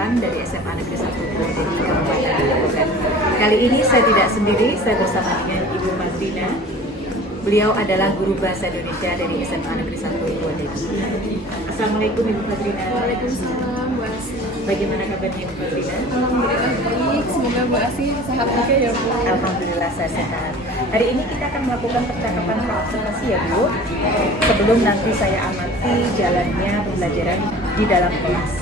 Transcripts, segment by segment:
dari SMA Negeri 1 Purwodadi Kabupaten Grobogan. Kali ini saya tidak sendiri, saya bersama dengan Ibu Fadrina. Beliau adalah guru bahasa Indonesia dari SMA Negeri 1 Purwodadi. Assalamualaikum Ibu Fadrina. Waalaikumsalam Bu Asih. Bagaimana kabarnya Ibu Fadrina? Alhamdulillah baik, semoga Bu Asih sehat juga ya Bu. Alhamdulillah saya sehat. Hari ini kita akan melakukan percakapan praobservasi ya Bu. Sebelum nanti saya amati jalannya pembelajaran di dalam kelas.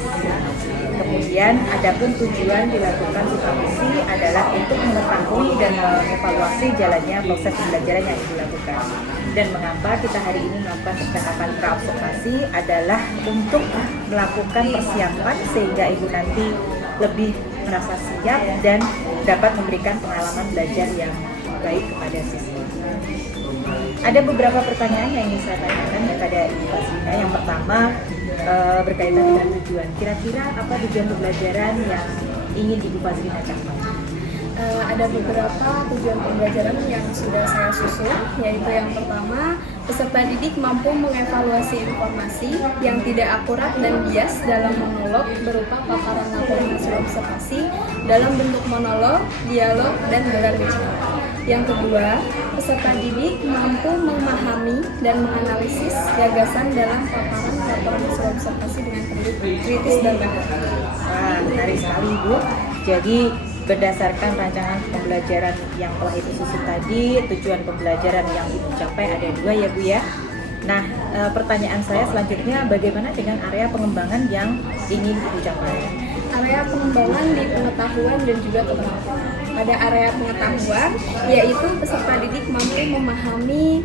Kemudian adapun tujuan dilakukan supervisi adalah untuk mengetahui dan mengevaluasi jalannya proses pembelajaran yang dilakukan. Dan mengapa kita hari ini melakukan percakapan praobservasi adalah untuk melakukan persiapan sehingga Ibu nanti lebih merasa siap dan dapat memberikan pengalaman belajar yang baik kepada siswa. Ada beberapa pertanyaan yang ingin saya tanyakan kepada Ibu Fadrina. Yang pertama berkaitan dengan tujuan. Kira-kira apa tujuan pembelajaran yang ingin Ibu Fadrina capai? Ada beberapa tujuan pembelajaran yang sudah saya susun, yaitu yang pertama, peserta didik mampu mengevaluasi informasi yang tidak akurat dan bias dalam monolog berupa paparan laporan hasil observasi dalam bentuk monolog, dialog, dan gelar bicara. Yang kedua, peserta didik mampu memahami dan menganalisis gagasan dalam paparan laporan hasil observasi dengan kritis dan baik. Wah, menarik sekali Ibu. Jadi berdasarkan rancangan pembelajaran yang telah Ibu susun tadi, tujuan pembelajaran yang Ibu capai ada 2 ya Bu ya. Nah, pertanyaan saya selanjutnya, bagaimana dengan area pengembangan yang ingin Ibu capai? Area pengembangan di pengetahuan dan juga keterampilan. Pada area pengetahuan, yaitu peserta didik mampu memahami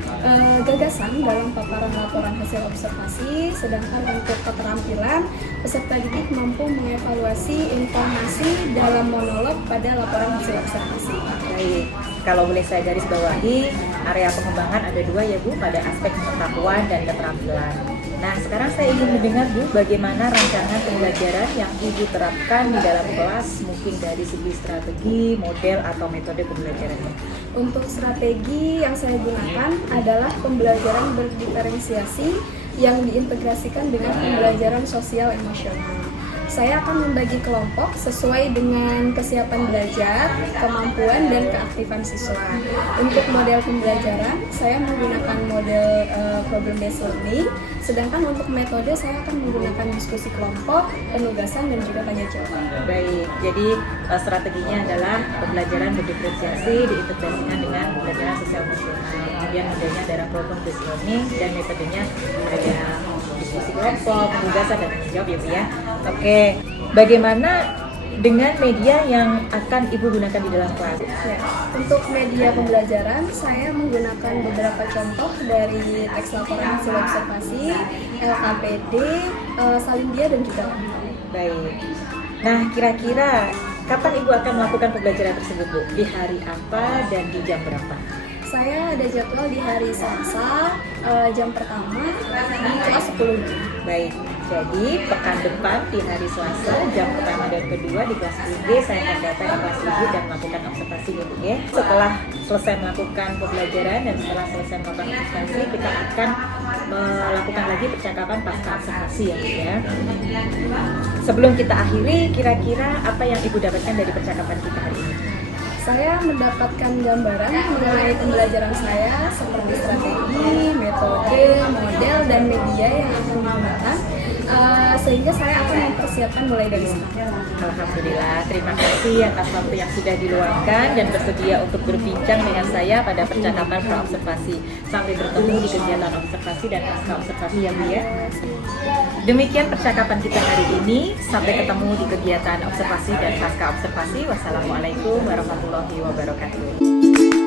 gagasan dalam paparan laporan hasil observasi, sedangkan untuk keterampilan, peserta didik mampu mengevaluasi informasi dalam monolog pada laporan hasil observasi. Baik, kalau boleh saya garis bawahi, area pengembangan ada 2 ya Bu, pada aspek pengetahuan dan keterampilan. Nah, sekarang saya ingin mendengar Bu, bagaimana rancangan pembelajaran yang Ibu terapkan di dalam kelas, mungkin dari segi strategi, model, atau metode pembelajarannya. Untuk strategi yang saya gunakan adalah pembelajaran berdiferensiasi yang diintegrasikan dengan pembelajaran sosial emosional. Saya akan membagi kelompok sesuai dengan kesiapan belajar, kemampuan, dan keaktifan siswa. Untuk model pembelajaran, saya menggunakan model problem based learning, sedangkan untuk metode saya akan menggunakan diskusi kelompok, penugasan, dan juga tanya jawab. Baik, jadi strateginya adalah pembelajaran berdiferensiasi diintegrasikan dengan pembelajaran sosial emosional. Kemudian modelnya adalah problem based learning dan metodenya ada diskusi kelompok, penugasan, dan tanya jawab ya Bu ya. Oke, bagaimana dengan media yang akan Ibu gunakan di dalam kelas? Ya, untuk media pembelajaran, saya menggunakan beberapa contoh dari teks laporan hasil observasi, LKPD, Salindia, dan juga Baik. Nah, kira-kira kapan Ibu akan melakukan pembelajaran tersebut Bu? Di hari apa dan di jam berapa? Saya ada jadwal di hari Selasa, jam pertama di kelas 10 jam. Baik, jadi pekan depan di hari Selasa jam pertama dan kedua di kelas IG saya akan datang ke kelas Ibu dan melakukan observasi ya Bu ya. Setelah selesai melakukan pembelajaran dan setelah selesai melakukan observasi, kita akan melakukan lagi percakapan pasca observasi ya Bu ya. Sebelum kita akhiri, kira-kira apa yang Ibu dapatkan dari percakapan kita hari ini? Saya mendapatkan gambaran mengenai pembelajaran saya seperti strategi, metode, model, dan media yang akan digunakan, sehingga saya akan mempersiapkan mulai dari sekarang. Alhamdulillah, terima kasih atas waktu yang sudah diluangkan dan bersedia untuk berbincang dengan saya pada percakapan praobservasi. Sampai bertemu di kegiatan observasi dan pasca observasi ya Bu ya. Demikian percakapan kita hari ini. Sampai ketemu di kegiatan observasi dan pasca observasi. Wassalamualaikum warahmatullahi wabarakatuh.